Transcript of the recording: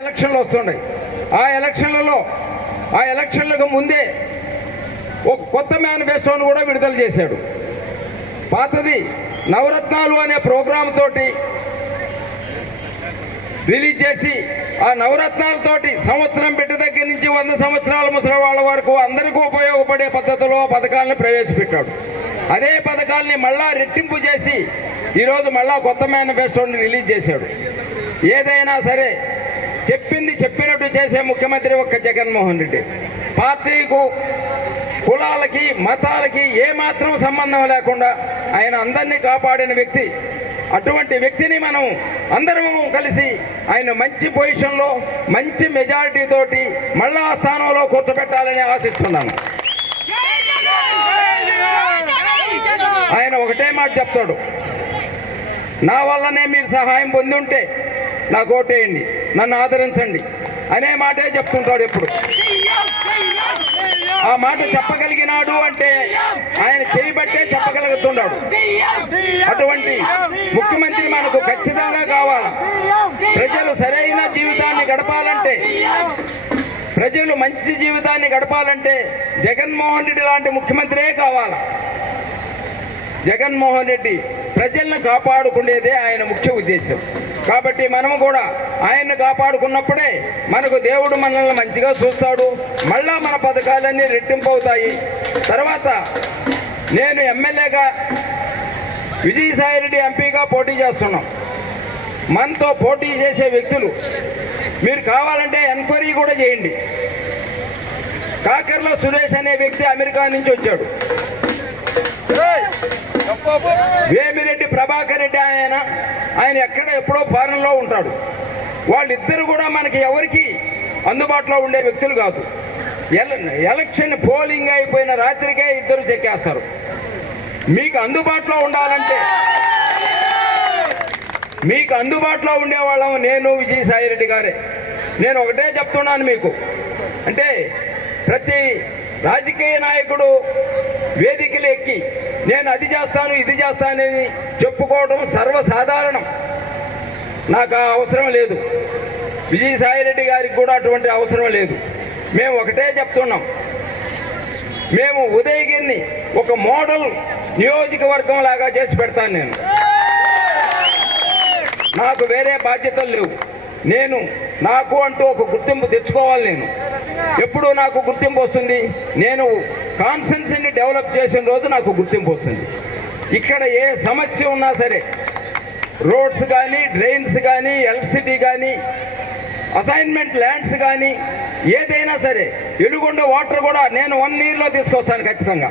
ఎలక్షన్లు వస్తున్నాయి ఆ ఎలక్షన్లలో ఆ ఎలక్షన్లకు ముందే ఒక కొత్త మేనిఫెస్టోను కూడా విడుదల చేశాడు. పాతది నవరత్నాలు అనే ప్రోగ్రామ్ తోటి రిలీజ్ చేసి ఆ నవరత్నాలతోటి సంవత్సరం బిడ్డ దగ్గర నుంచి వంద సంవత్సరాల ముసలి వాళ్ళ వరకు అందరికీ ఉపయోగపడే పద్ధతిలో పథకాలను ప్రవేశపెట్టాడు. అదే పథకాల్ని మళ్ళా రెట్టింపు చేసి ఈరోజు మళ్ళా కొత్త మేనిఫెస్టోని రిలీజ్ చేశాడు. ఏదైనా సరే చెప్పింది చెప్పినట్టు చేసే ముఖ్యమంత్రి ఒక్క జగన్మోహన్ రెడ్డి. పార్టీకు కులాలకి మతాలకి ఏమాత్రం సంబంధం లేకుండా ఆయన అందరినీ కాపాడిన వ్యక్తి అటువంటి వ్యక్తిని మనం అందరము కలిసి ఆయన మంచి పొజిషన్లో మంచి మెజారిటీ తోటి మళ్ళా ఆ స్థానంలో కూర్చోబెట్టాలని ఆశిస్తున్నాను. ఆయన ఒకటే మాట చెప్తాడు. నా వల్లనే మీరు సహాయం పొంది ఉంటే నాకు ఓటేయండి నన్ను ఆదరించండి అనే మాటే చెప్తుంటాడు ఎప్పుడు. ఆ మాట చెప్పగలిగినాడు అంటే ఆయన చేయబట్టే చెప్పగలుగుతున్నాడు. అటువంటి ముఖ్యమంత్రి మనకు ఖచ్చితంగా కావాలి. ప్రజలు సరైన జీవితాన్ని గడపాలంటే ప్రజలు మంచి జీవితాన్ని గడపాలంటే జగన్మోహన్ రెడ్డి లాంటి ముఖ్యమంత్రియే కావాలి. జగన్మోహన్ రెడ్డి ప్రజలను కాపాడుకునేదే ఆయన ముఖ్య ఉద్దేశం. కాబట్టి మనము కూడా ఆయన్ని కాపాడుకున్నప్పుడే మనకు దేవుడు మనల్ని మంచిగా చూస్తాడు. మళ్ళా మన పథకాలన్నీ రెట్టింపు అవుతాయి తర్వాత నేను ఎమ్మెల్యేగా విజయసాయిరెడ్డి ఎంపీగా పోటీ చేస్తున్నాం. మనతో పోటీ చేసే వ్యక్తులు మీరు కావాలంటే ఎంక్వైరీ కూడా చేయండి. కాకర్లో సురేష్ అనే వ్యక్తి అమెరికా నుంచి వచ్చాడు. వేమిరెడ్డి ప్రభాకర్ రెడ్డి ఆయన ఆయన ఎక్కడ ఎప్పుడో ఫారెన్లో ఉంటాడు. వాళ్ళిద్దరు కూడా మనకి ఎవరికి అందుబాటులో ఉండే వ్యక్తులు కాదు. ఎలక్షన్ పోలింగ్ అయిపోయిన రాత్రికే ఇద్దరు చెక్కేస్తారు. మీకు అందుబాటులో ఉండాలంటే మీకు అందుబాటులో ఉండేవాళ్ళం నేను విజయసాయిరెడ్డి గారే. నేను ఒకటే చెప్తున్నాను మీకు. అంటే ప్రతి రాజకీయ నాయకుడు వేదికలు ఎక్కి నేను అది చేస్తాను ఇది చేస్తానని చెప్పుకోవడం సర్వసాధారణం. నాకు ఆ అవసరం లేదు. విజయసాయిరెడ్డి గారికి కూడా అటువంటి అవసరం లేదు. మేము ఒకటే చెప్తున్నాం. మేము ఉదయగిరిని ఒక మోడల్ నియోజకవర్గం లాగా చేసి పెడతాను నేను. నాకు వేరే బాధ్యతలు లేవు. నేను నాకు అంటూ ఒక గుర్తింపు తెచ్చుకోవాలి నేను. ఎప్పుడు నాకు గుర్తింపు వస్తుంది. నేను కాన్సెన్సీని డెవలప్ చేసిన రోజు నాకు గుర్తింపు వస్తుంది. ఇక్కడ ఏ సమస్య ఉన్నా సరే రోడ్స్ కానీ డ్రైన్స్ కానీ ఎలక్ట్రిసిటీ కానీ అసైన్మెంట్ ల్యాండ్స్ కానీ ఏదైనా సరే ఎలుగొండ వాటర్ కూడా నేను వన్ ఇయర్లో తీసుకొస్తాను ఖచ్చితంగా.